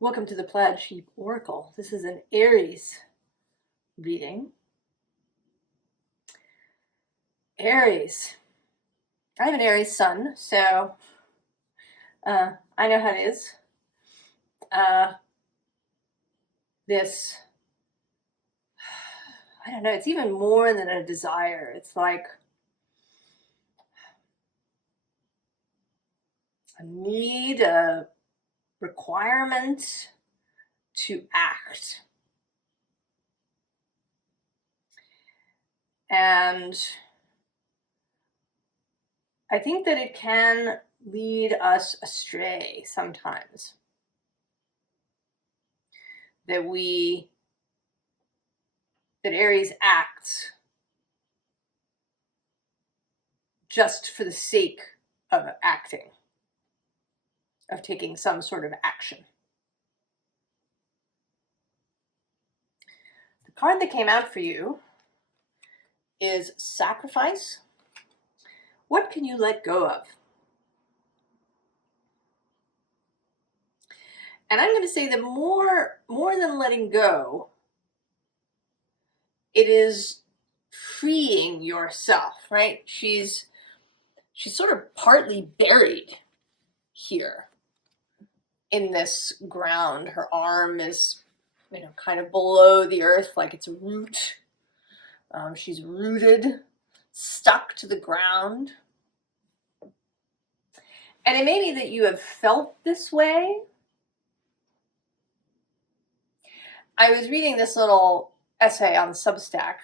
Welcome to the Plaid Oracle. This is an Aries reading. Aries. I have an Aries sun, so I know how it is. This, I don't know, it's even more than a desire. It's like a need, a requirement to act. And I think that it can lead us astray sometimes. That Aries acts just for the sake of acting, of taking some sort of action. The card that came out for you is Sacrifice. What can you let go of? And I'm going to say that more than letting go, it is freeing yourself, right? She's sort of partly buried here in this ground. Her arm is, kind of below the earth, like it's a root. She's rooted, stuck to the ground. And it may be that you have felt this way. I was reading this little essay on Substack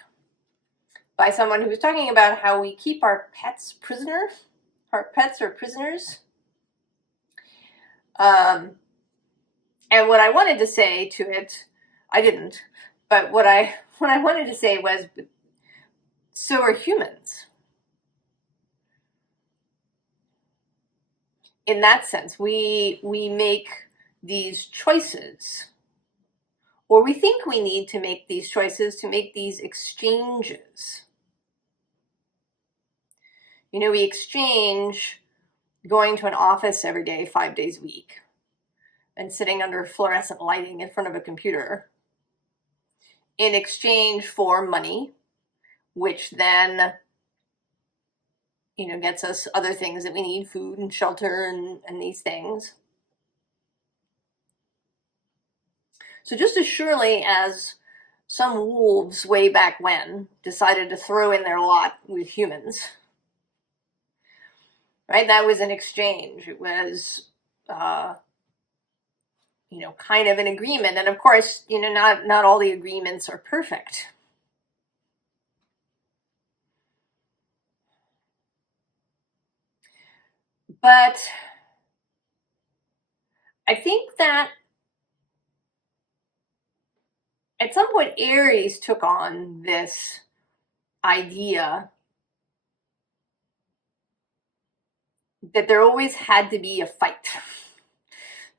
by someone who was talking about how we keep our pets prisoner. Our pets are prisoners. And what I wanted to say to it, I didn't, but what I wanted to say was, so are humans. In that sense, we make these choices, or we think we need to make these choices to make these exchanges. We exchange going to an office every day, 5 days a week, and sitting under fluorescent lighting in front of a computer in exchange for money, which then, gets us other things that we need, food and shelter and these things. So just as surely as some wolves way back when decided to throw in their lot with humans, right? That was an exchange. It was, kind of an agreement. And of course, not all the agreements are perfect. But I think that at some point, Aries took on this idea that there always had to be a fight,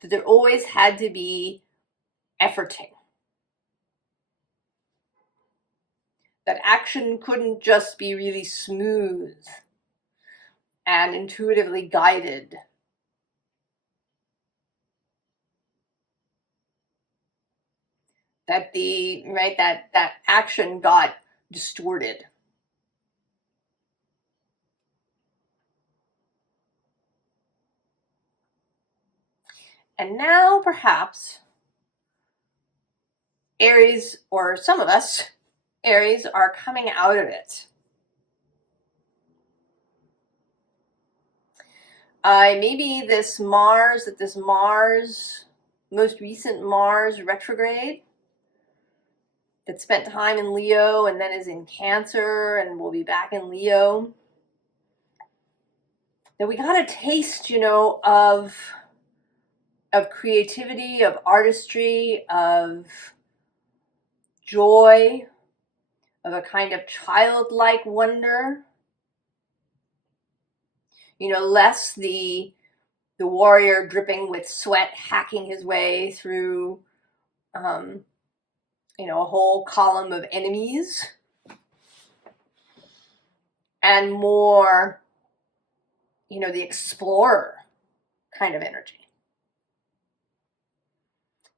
that there always had to be efforting, that action couldn't just be really smooth and intuitively guided. That that action got distorted. And now perhaps Aries, or some of us, Aries, are coming out of it. Maybe this Mars, most recent Mars retrograde, that spent time in Leo and then is in Cancer and will be back in Leo, that we got a taste, of creativity, of artistry, of joy, of a kind of childlike wonder. Less the warrior dripping with sweat, hacking his way through, a whole column of enemies, and more, the explorer kind of energy.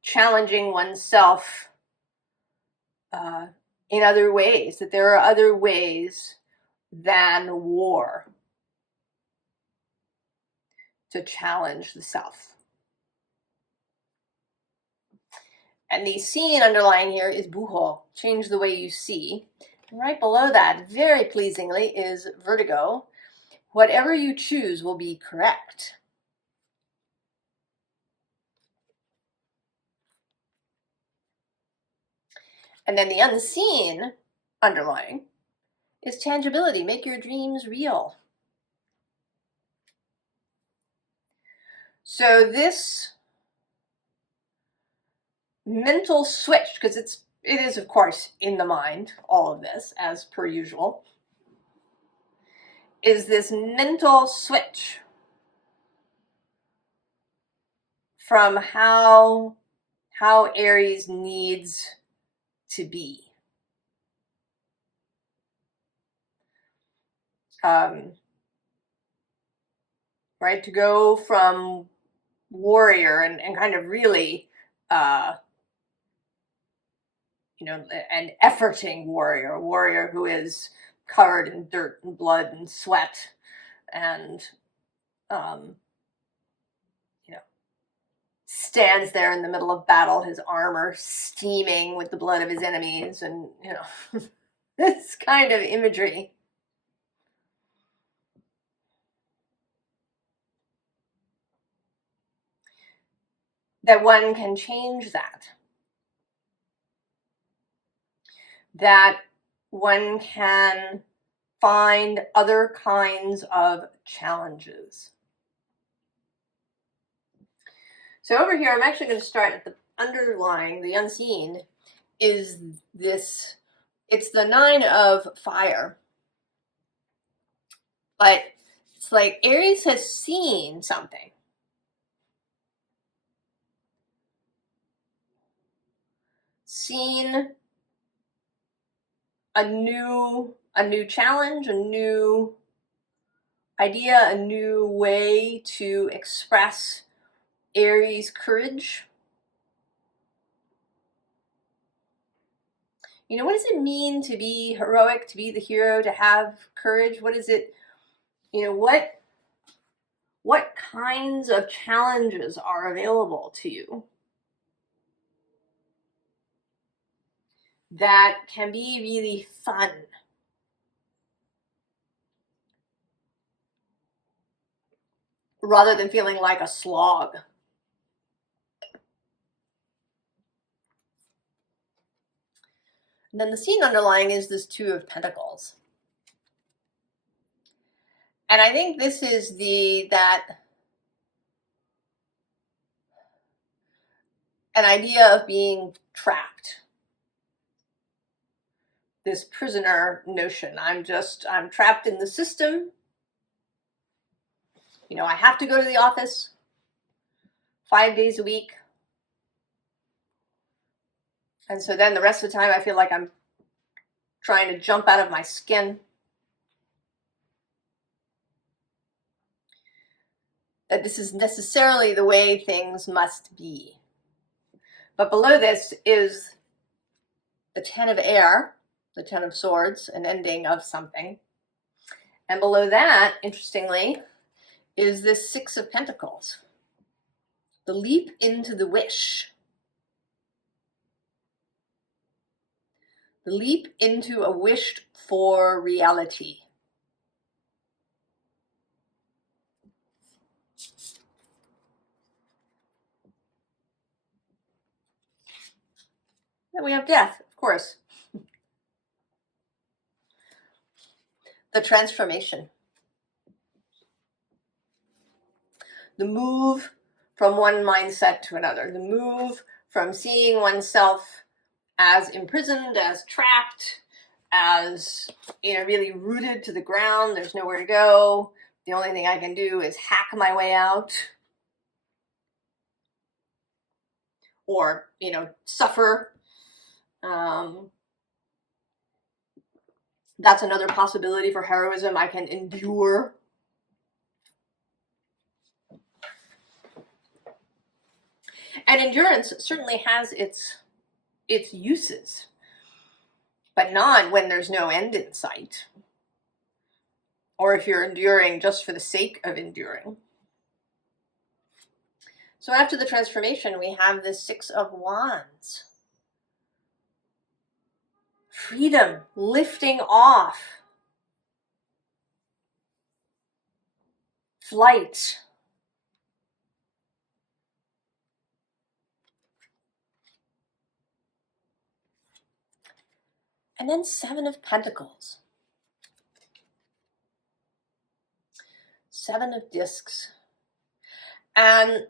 challenging oneself in other ways, that there are other ways than war to challenge the self. And the scene underlying here is buho, change the way you see. And right below that, very pleasingly, is vertigo. Whatever you choose will be correct. And then the unseen underlying is tangibility. Make your dreams real. So this mental switch, because it is of course in the mind, all of this, as per usual, is this mental switch from how Aries needs to be. Right, to go from warrior and kind of really you know, an efforting warrior, a warrior who is covered in dirt and blood and sweat and you know, stands there in the middle of battle, his armor steaming with the blood of his enemies, and you know, this kind of imagery. That one can change that. That one can find other kinds of challenges. So over here, I'm actually going to start at the underlying, the unseen, is this, it's the 9 of fire. But it's like Aries has seen something. Seen a new challenge, a new idea, a new way to express Aries' courage. You know, what does it mean to be heroic, to be the hero, to have courage? What is it, you know, what kinds of challenges are available to you that can be really fun? Rather than feeling like a slog. And then the scene underlying is this 2 of Pentacles. And I think this is an idea of being trapped. This prisoner notion. I'm trapped in the system. You know, I have to go to the office 5 days a week. And so then the rest of the time I feel like I'm trying to jump out of my skin. That this is necessarily the way things must be. But below this is the 10 of air, the 10 of swords, an ending of something. And below that, interestingly, is this 6 of pentacles, the leap into the wish. The leap into a wished for reality. Then we have death, of course. The transformation. The move from one mindset to another. The move from seeing oneself as imprisoned, as trapped, as, you know, really rooted to the ground. There's nowhere to go. The only thing I can do is hack my way out. Or, you know, suffer. That's another possibility for heroism. I can endure. And endurance certainly has its uses, but not when there's no end in sight, or if you're enduring just for the sake of enduring. So after the transformation, we have the Six of Wands. Freedom, lifting off, flight. And then Seven of Pentacles. Seven of Discs. And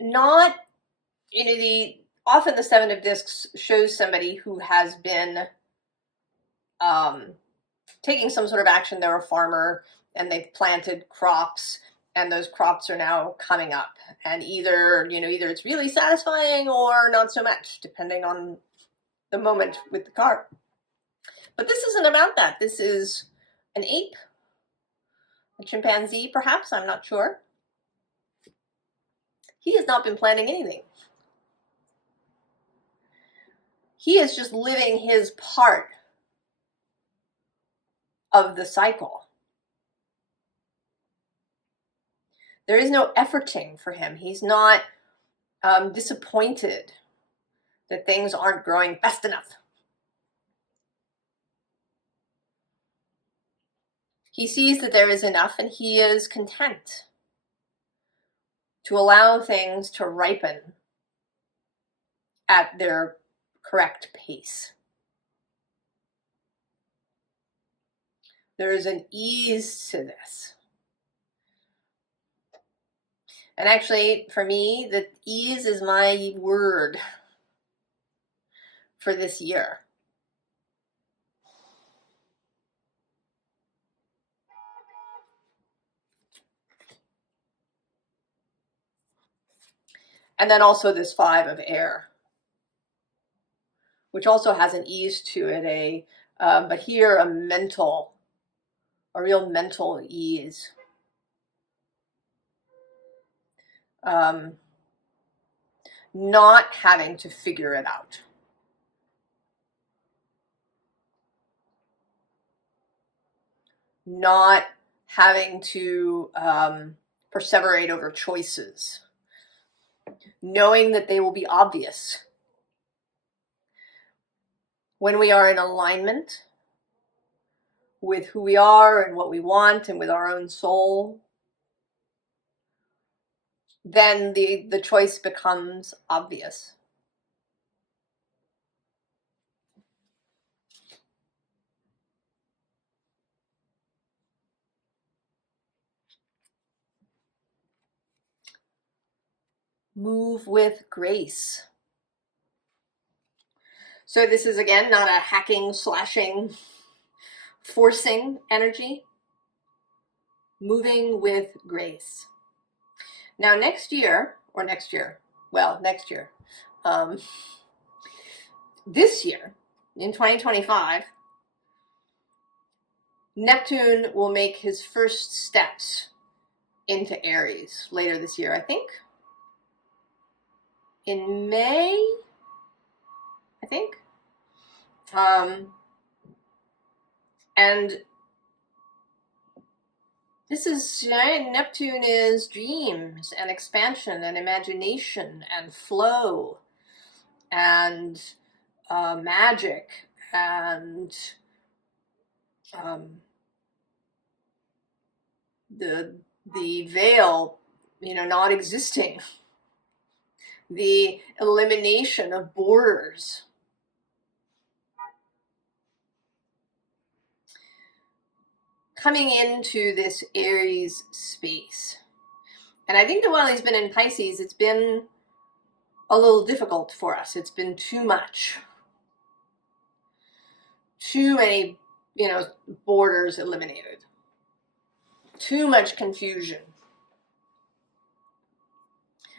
not, often the Seven of Discs shows somebody who has been taking some sort of action. They're a farmer and they've planted crops, and those crops are now coming up. And either it's really satisfying or not so much, depending on the moment with the card. But this isn't about that. This is an ape, a chimpanzee perhaps, I'm not sure. He has not been planning anything. He is just living his part of the cycle. There is no efforting for him. He's not disappointed that things aren't growing fast enough. He sees that there is enough, and he is content to allow things to ripen at their correct pace. There is an ease to this. And actually, for me, the ease is my word for this year. And then also this Five of Air, which also has an ease to it, but here a real mental ease. Not having to figure it out. Not having to perseverate over choices. Knowing that they will be obvious. When we are in alignment with who we are and what we want and with our own soul, then the choice becomes obvious. Move with grace. So this is, again, not a hacking, slashing, forcing energy. Moving with grace. Now next year, this year, in 2025, Neptune will make his first steps into Aries later this year, I think. In May, I think. And this is, Neptune is dreams and expansion and imagination and flow and magic and the veil, not existing, the elimination of borders. Coming into this Aries space. And I think that while he's been in Pisces, it's been a little difficult for us. It's been too much. Too many, borders eliminated. Too much confusion.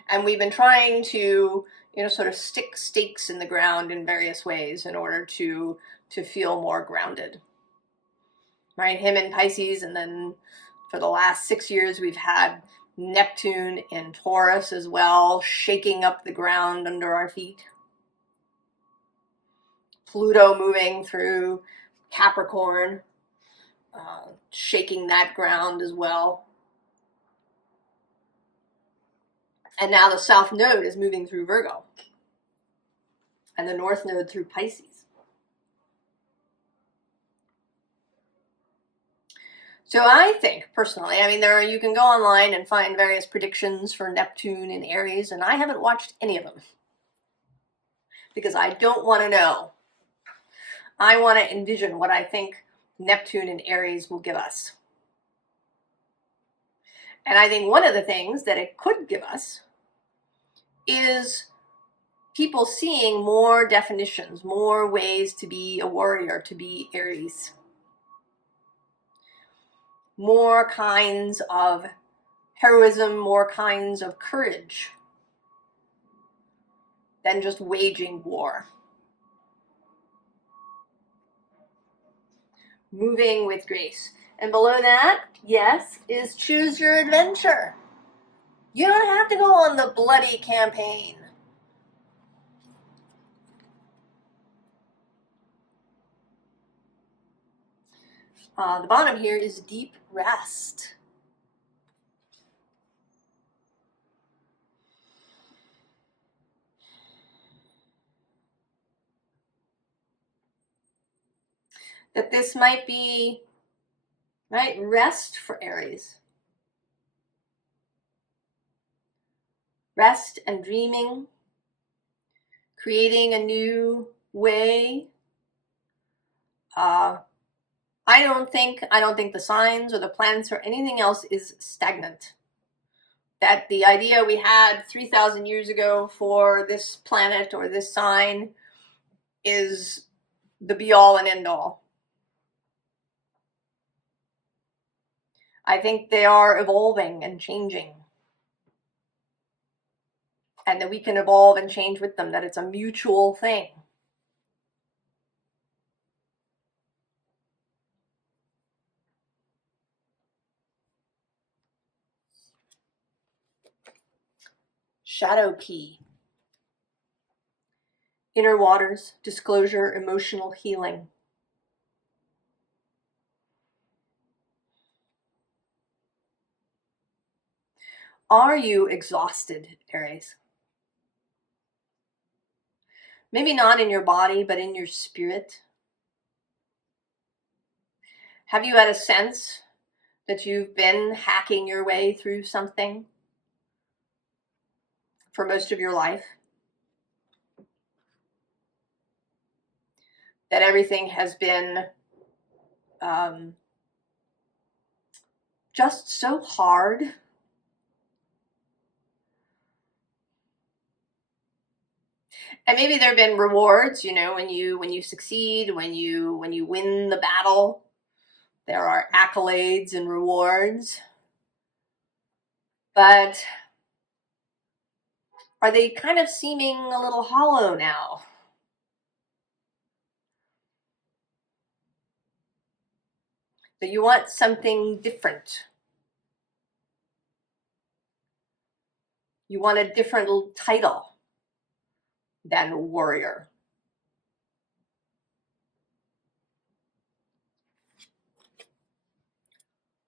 And we've been trying to, sort of stick stakes in the ground in various ways in order to feel more grounded. Right, him in Pisces, and then for the last 6 years we've had Neptune in Taurus as well, shaking up the ground under our feet. Pluto moving through Capricorn, shaking that ground as well. And now the South Node is moving through Virgo, and the North Node through Pisces. So I think, personally, I mean, you can go online and find various predictions for Neptune in Aries, and I haven't watched any of them because I don't want to know. I want to envision what I think Neptune in Aries will give us. And I think one of the things that it could give us is people seeing more definitions, more ways to be a warrior, to be Aries. More kinds of heroism, more kinds of courage than just waging war. Moving with grace. And below that, yes, is choose your adventure. You don't have to go on the bloody campaign. The bottom here is deep rest. That this might be, right, rest for Aries. Rest and dreaming, creating a new way. I don't think the signs or the planets or anything else is stagnant. That the idea we had 3,000 years ago for this planet or this sign is the be-all and end-all. I think they are evolving and changing. And that we can evolve and change with them, that it's a mutual thing. Shadow key. Inner waters, disclosure, emotional healing. Are you exhausted, Aries? Maybe not in your body, but in your spirit. Have you had a sense that you've been hacking your way through something for most of your life? That everything has been just so hard? And maybe there have been rewards, when you succeed, when you win the battle, there are accolades and rewards. But are they kind of seeming a little hollow now? That you want something different. You want a different title than warrior.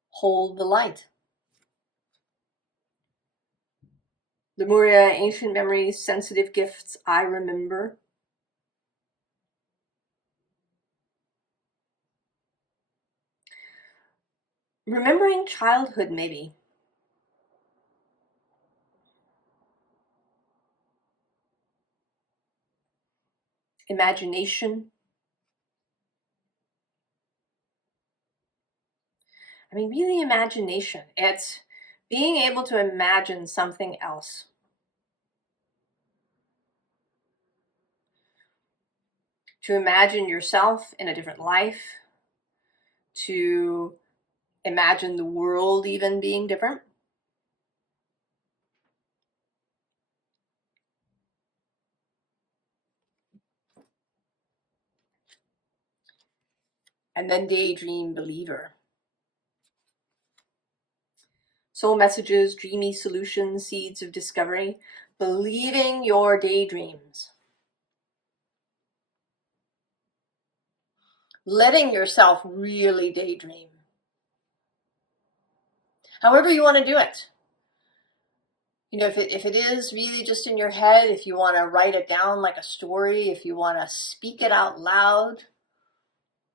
Hold the light. Lemuria, ancient memories, sensitive gifts, I remember. Remembering childhood, maybe. Imagination. I mean, really imagination. It's being able to imagine something else. To imagine yourself in a different life. To imagine the world even being different. And then daydream believer. soul messages, dreamy solutions, seeds of discovery, believing your daydreams. Letting yourself really daydream. However you want to do it. You know, if it is really just in your head, if you want to write it down like a story, if you want to speak it out loud,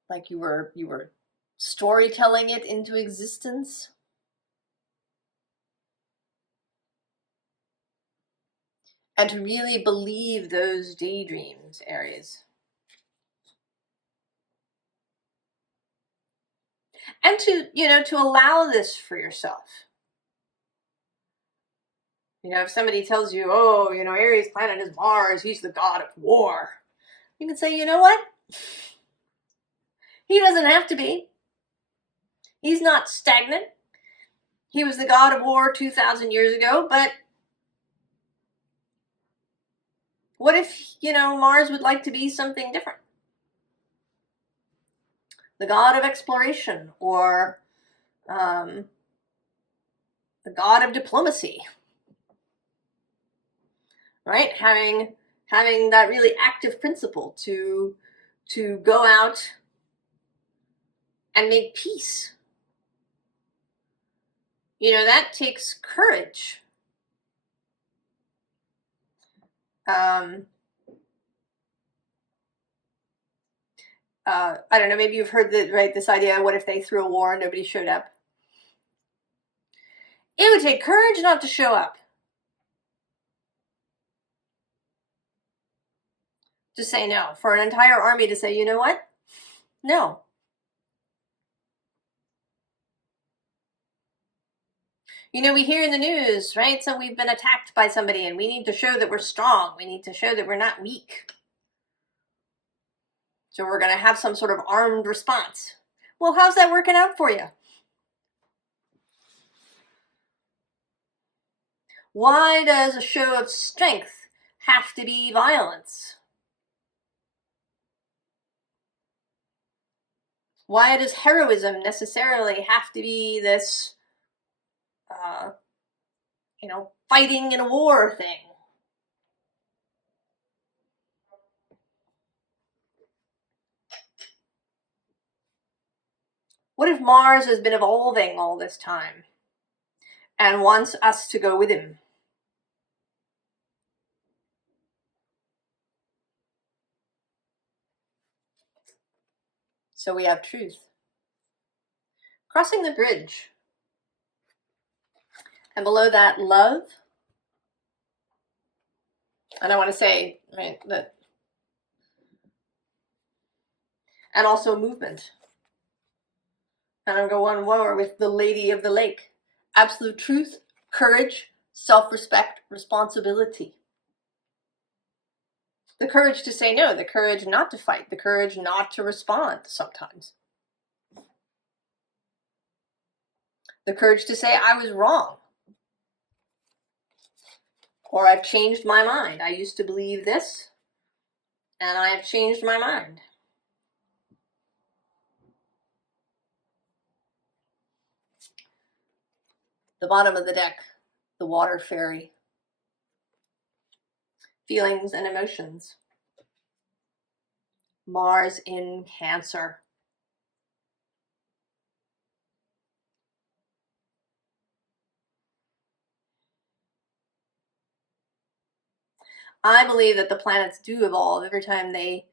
like you were storytelling it into existence. And to really believe those daydreams, Aries. And to, you know, to allow this for yourself. You know, if somebody tells you, oh, you know, Aries planet is Mars, he's the god of war. You can say, you know what? He doesn't have to be. He's not stagnant. He was the god of war 2,000 years ago, but what if, you know, Mars would like to be something different? The god of exploration, or the god of diplomacy, right? Having that really active principle to go out and make peace. You know, that takes courage. I don't know, maybe you've heard this idea, what if they threw a war and nobody showed up? It would take courage not to show up. To say no. For an entire army to say, you know what? No. You know, we hear in the news, right? So we've been attacked by somebody and we need to show that we're strong. We need to show that we're not weak. So we're going to have some sort of armed response. Well, how's that working out for you? Why does a show of strength have to be violence? Why does heroism necessarily have to be this, you know, fighting in a war thing? What if Mars has been evolving all this time and wants us to go with him? So we have truth. Crossing the bridge. And below that, love. And I want to say, right, that, and also movement. And I'm going one more with the Lady of the Lake. Absolute truth, courage, self-respect, responsibility. The courage to say no, the courage not to fight, the courage not to respond sometimes. The courage to say, I was wrong. Or I've changed my mind. I used to believe this, and I have changed my mind. The bottom of the deck, the water fairy. Feelings and emotions. Mars in Cancer. I believe that the planets do evolve every time they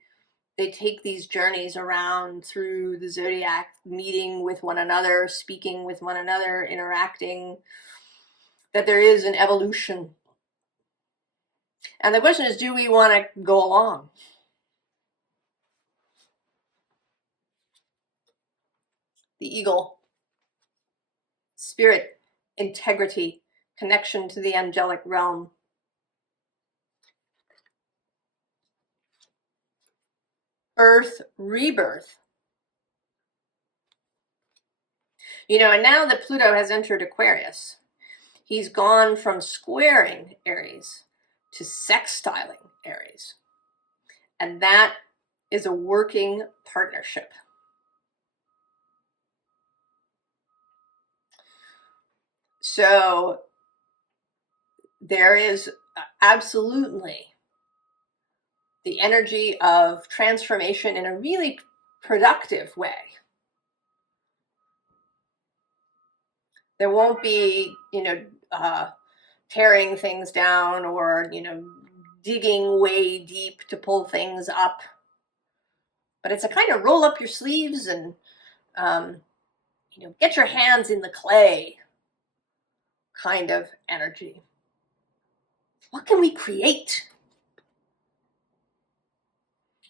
take these journeys around through the zodiac, meeting with one another, speaking with one another, interacting, that there is an evolution. And the question is, do we want to go along? The eagle. Spirit, integrity, connection to the angelic realm. Birth, rebirth. You know, and now that Pluto has entered Aquarius, he's gone from squaring Aries to sextiling Aries. And that is a working partnership. So there is absolutely the energy of transformation in a really productive way. There won't be, tearing things down or, digging way deep to pull things up. But it's a kind of roll up your sleeves and, get your hands in the clay kind of energy. What can we create?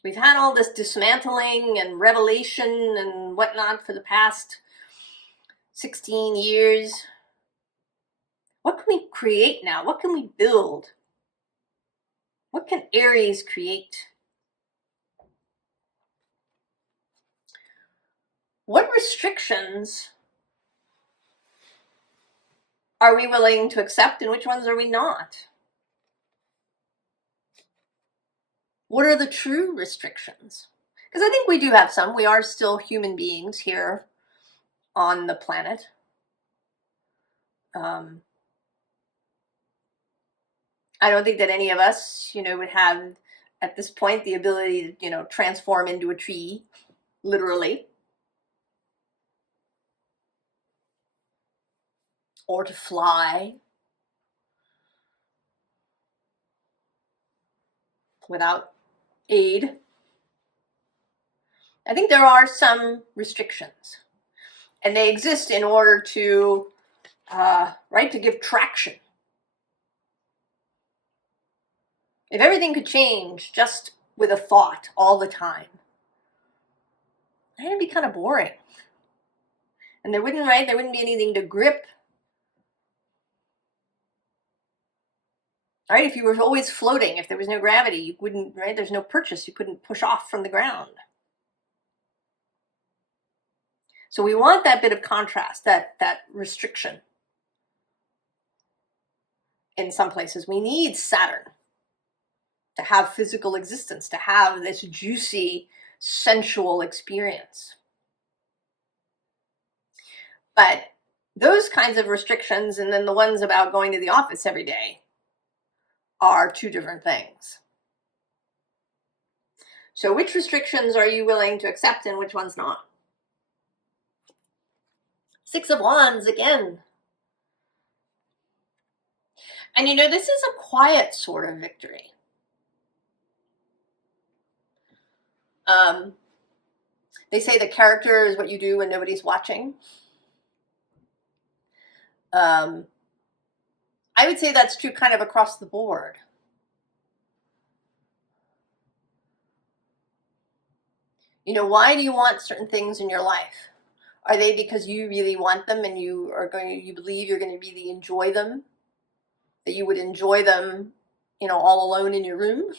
We've had all this dismantling and revelation and whatnot for the past 16 years. What can we create now? What can we build? What can Aries create? What restrictions are we willing to accept and which ones are we not? What are the true restrictions? Because I think we do have some. We are still human beings here on the planet. I don't think that any of us, would have at this point the ability to, transform into a tree, literally. Or to fly without aid. I think there are some restrictions, and they exist in order to, to give traction. If everything could change just with a thought all the time, it'd be kind of boring. And there wouldn't be anything to grip. Right? If you were always floating, if there was no gravity, you wouldn't, right? There's no purchase. You couldn't push off from the ground. So we want that bit of contrast, that restriction. In some places, we need Saturn to have physical existence, to have this juicy, sensual experience. But those kinds of restrictions, and then the ones about going to the office every day, are two different things. So which restrictions are you willing to accept and which ones not? Six of Wands again. And this is a quiet sort of victory. They say the character is what you do when nobody's watching. I would say that's true kind of across the board. Why do you want certain things in your life? Are they because you really want them and you believe you're going to really enjoy them? That you would enjoy them, all alone in your room?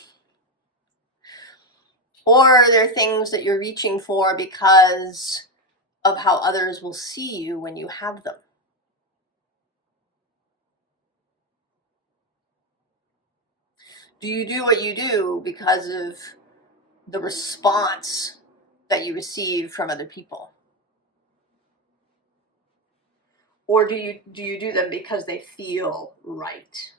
Or are there things that you're reaching for because of how others will see you when you have them? Do you do what you do because of the response that you receive from other people? Or do you do them because they feel right?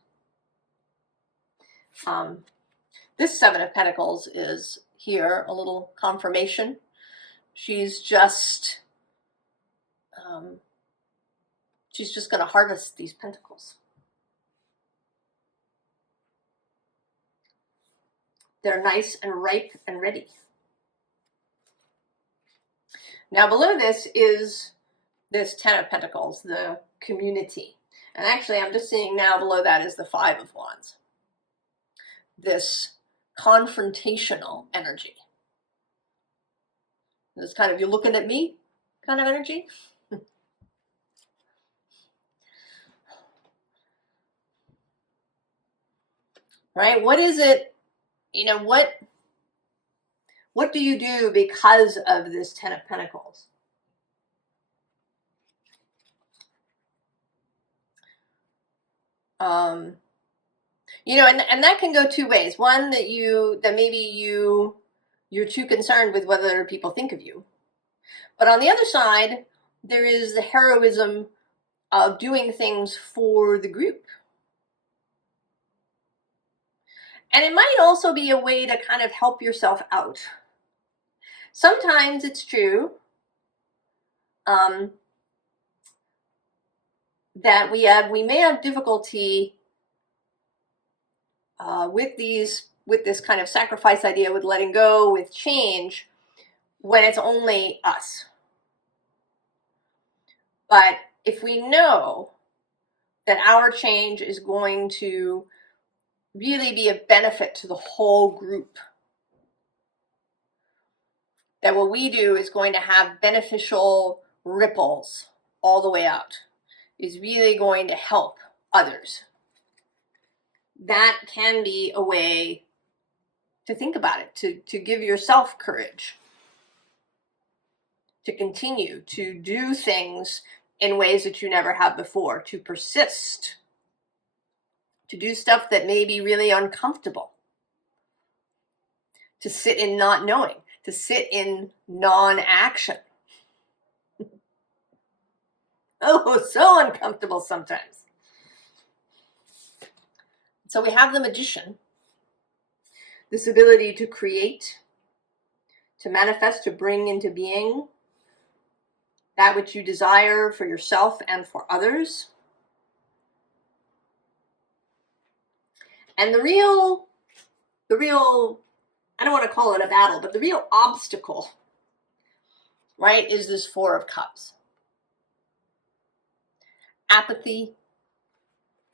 This Seven of Pentacles is here, a little confirmation. She's just going to harvest these pentacles. They're nice and ripe and ready. Now below this is this Ten of Pentacles, the community. And actually I'm just seeing now below that is the Five of Wands. This confrontational energy. This kind of, you're looking at me kind of energy. Right? What is it, what do you do because of this Ten of Pentacles? And that can go two ways. One, that maybe you're too concerned with what other people think of you. But on the other side, there is the heroism of doing things for the group. And it might also be a way to kind of help yourself out. Sometimes it's true that we may have difficulty with this kind of sacrifice idea, with letting go, with change, when it's only us. But if we know that our change is going to really be a benefit to the whole group, that what we do is going to have beneficial ripples all the way out, is really going to help others, that can be a way to think about it, to give yourself courage to continue to do things in ways that you never have before, to persist, to do stuff that may be really uncomfortable, to sit in not knowing, to sit in non-action. Oh, so uncomfortable sometimes. So we have the magician, this ability to create, to manifest, to bring into being that which you desire for yourself and for others. And the real, I don't want to call it a battle, but the real obstacle, right, is this Four of Cups. Apathy,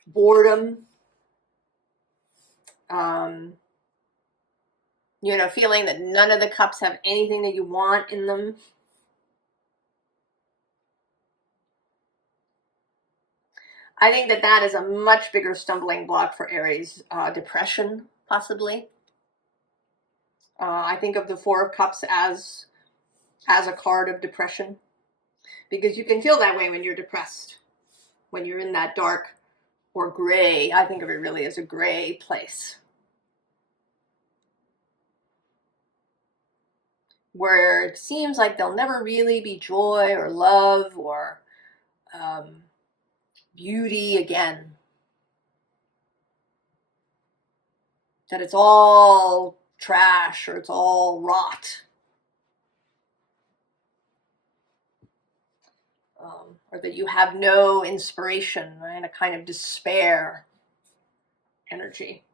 boredom, feeling that none of the cups have anything that you want in them. I think that is a much bigger stumbling block for Aries. Depression, possibly. I think of the Four of Cups as a card of depression, because you can feel that way when you're depressed, when you're in that dark or gray. I think of it really as a gray place, where it seems like there'll never really be joy or love or beauty again. That it's all trash or it's all rot. Or that you have no inspiration, right? A kind of despair energy.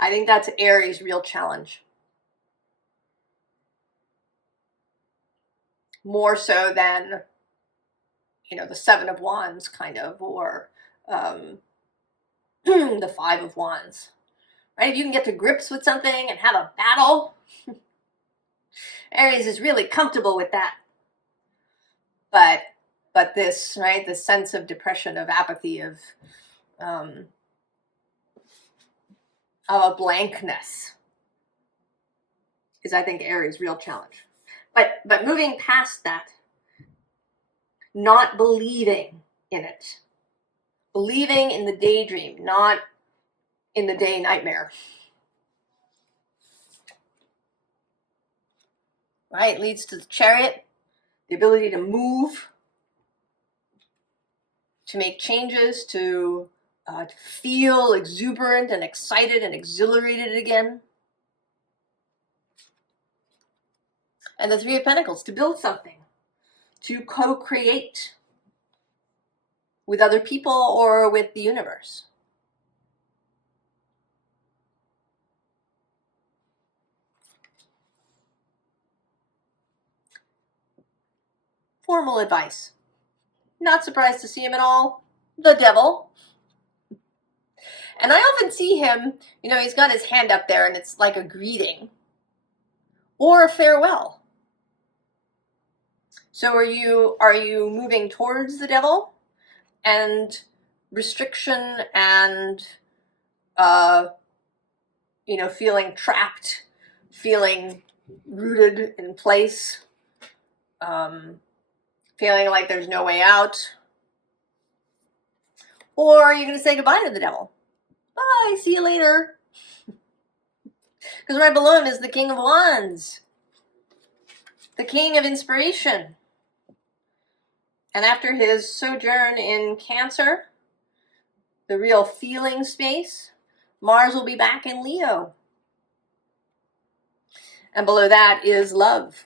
I think that's Aries' real challenge. More so than, the Seven of Wands kind of, or the Five of Wands, right? If you can get to grips with something and have a battle, Aries is really comfortable with that. But this, right, the sense of depression, of apathy, of a blankness is, I think, Aries' real challenge. But moving past that, not believing in it, believing in the daydream, not in the day nightmare. Right? Leads to the Chariot, the ability to move, to make changes, to feel exuberant and excited and exhilarated again. And the Three of Pentacles, to build something, to co-create with other people or with the universe. Formal advice. Not surprised to see him at all. The Devil. And I often see him, he's got his hand up there and it's like a greeting or a farewell. So are you moving towards the Devil and restriction and feeling trapped, feeling rooted in place, feeling like there's no way out? Or are you going to say goodbye to the Devil? Bye, see you later. Because right below him is the King of Wands, the King of Inspiration. And after his sojourn in Cancer, the real feeling space, Mars will be back in Leo. And below that is love.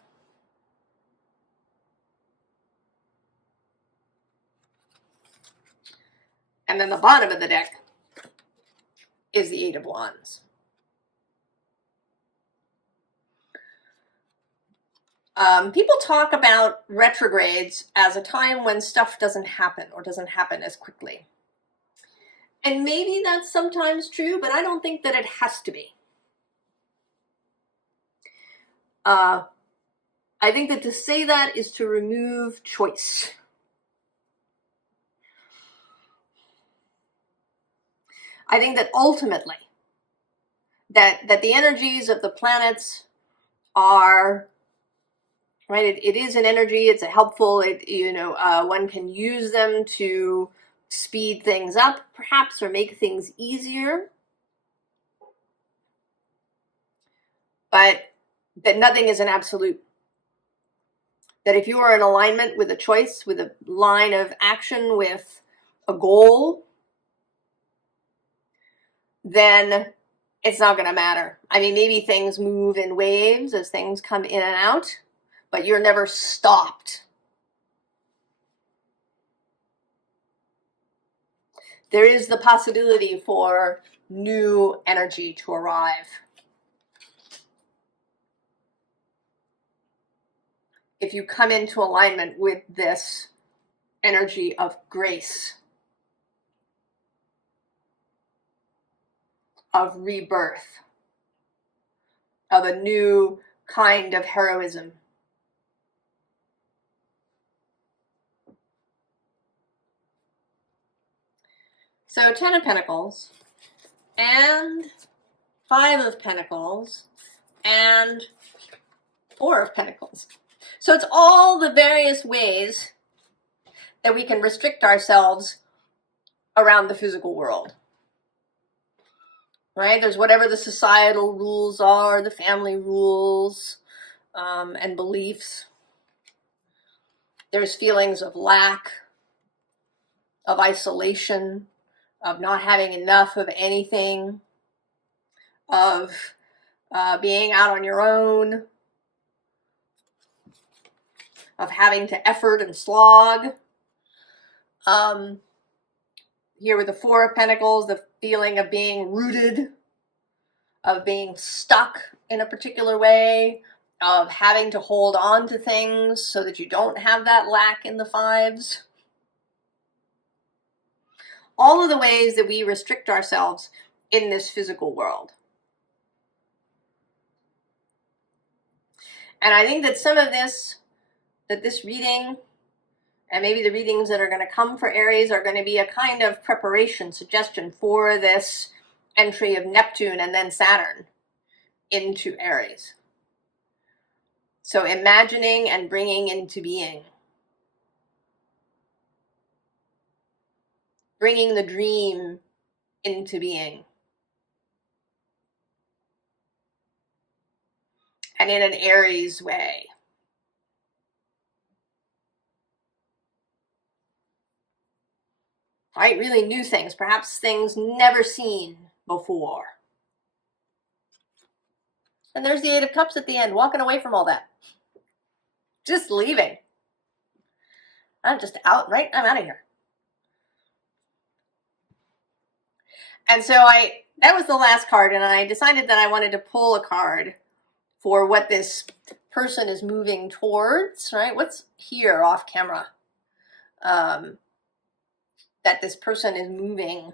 And then the bottom of the deck is the Eight of Wands. People talk about retrogrades as a time when stuff doesn't happen or doesn't happen as quickly. And maybe that's sometimes true, but I don't think that it has to be. I think that to say that is to remove choice. I think that ultimately, that the energies of the planets are, right, it is an energy, it's a helpful, one can use them to speed things up, perhaps, or make things easier. But that nothing is an absolute. That if you are in alignment with a choice, with a line of action, with a goal, then it's not going to matter. I mean, maybe things move in waves as things come in and out, but you're never stopped. There is the possibility for new energy to arrive. If you come into alignment with this energy of grace, of rebirth, of a new kind of heroism. So 10 of Pentacles, and 5 of Pentacles, and 4 of Pentacles. So it's all the various ways that we can restrict ourselves around the physical world. Right? There's whatever the societal rules are, the family rules, and beliefs. There's feelings of lack, of isolation, of not having enough of anything, of being out on your own, of having to effort and slog. Here with the 4 of Pentacles, the feeling of being rooted, of being stuck in a particular way, of having to hold on to things so that you don't have that lack in the 5s. All of the ways that we restrict ourselves in this physical world. And I think that some of this, that this reading, and maybe the readings that are going to come for Aries, are going to be a kind of preparation, suggestion for this entry of Neptune and then Saturn into Aries. So imagining and bringing into being. Bringing the dream into being. And in an Aries way. Right? Really new things, perhaps things never seen before. And there's the 8 of Cups at the end, walking away from all that. Just leaving. I'm just out, right? I'm out of here. And so that was the last card, and I decided that I wanted to pull a card for what this person is moving towards, right? What's here off camera that this person is moving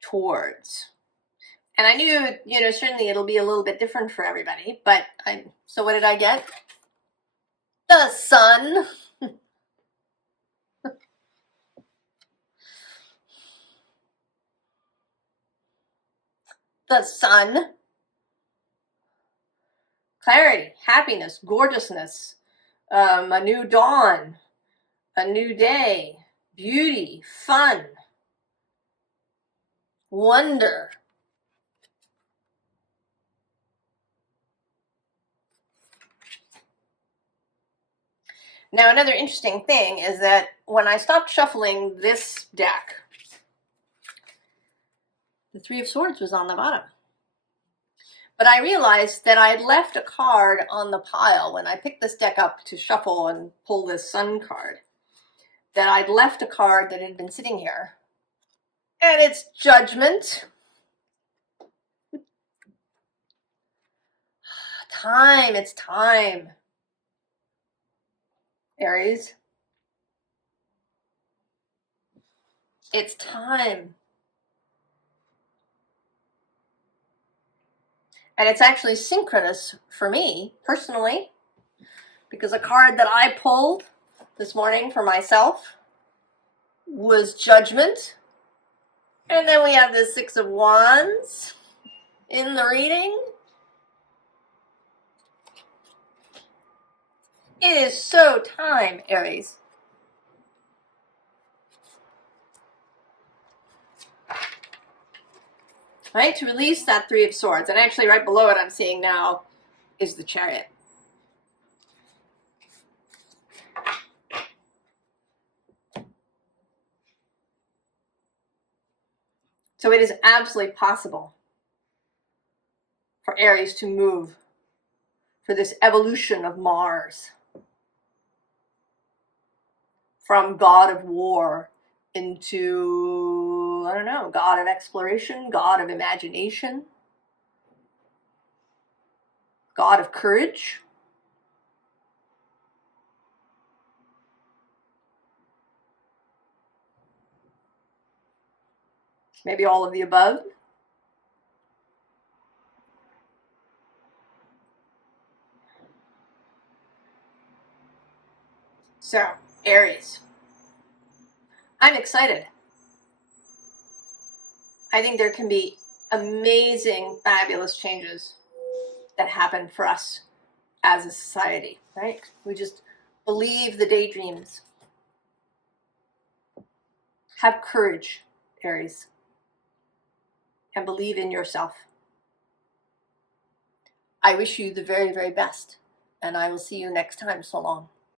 towards. And I knew, certainly it'll be a little bit different for everybody, but so what did I get? The Sun. The Sun. Clarity, happiness, gorgeousness, a new dawn, a new day, beauty, fun, wonder. Now, another interesting thing is that when I stopped shuffling this deck, the Three of Swords was on the bottom. But I realized that I had left a card on the pile when I picked this deck up to shuffle and pull this Sun card, that I'd left a card that had been sitting here. And it's Judgment. Time, it's time. Aries. It's time. And it's actually synchronous for me, personally, because a card that I pulled this morning for myself was Judgment. And then we have the Six of Wands in the reading. It is so time, Aries. Right, to release that Three of Swords. And actually right below it I'm seeing now is the Chariot. So it is absolutely possible for Aries to move, for this evolution of Mars from god of war into, I don't know, god of exploration, god of imagination, god of courage. Maybe all of the above. So, Aries. I'm excited. I think there can be amazing, fabulous changes that happen for us as a society, right? We just believe the daydreams. Have courage, Aries, and believe in yourself. I wish you the very, very best, and I will see you next time. So long.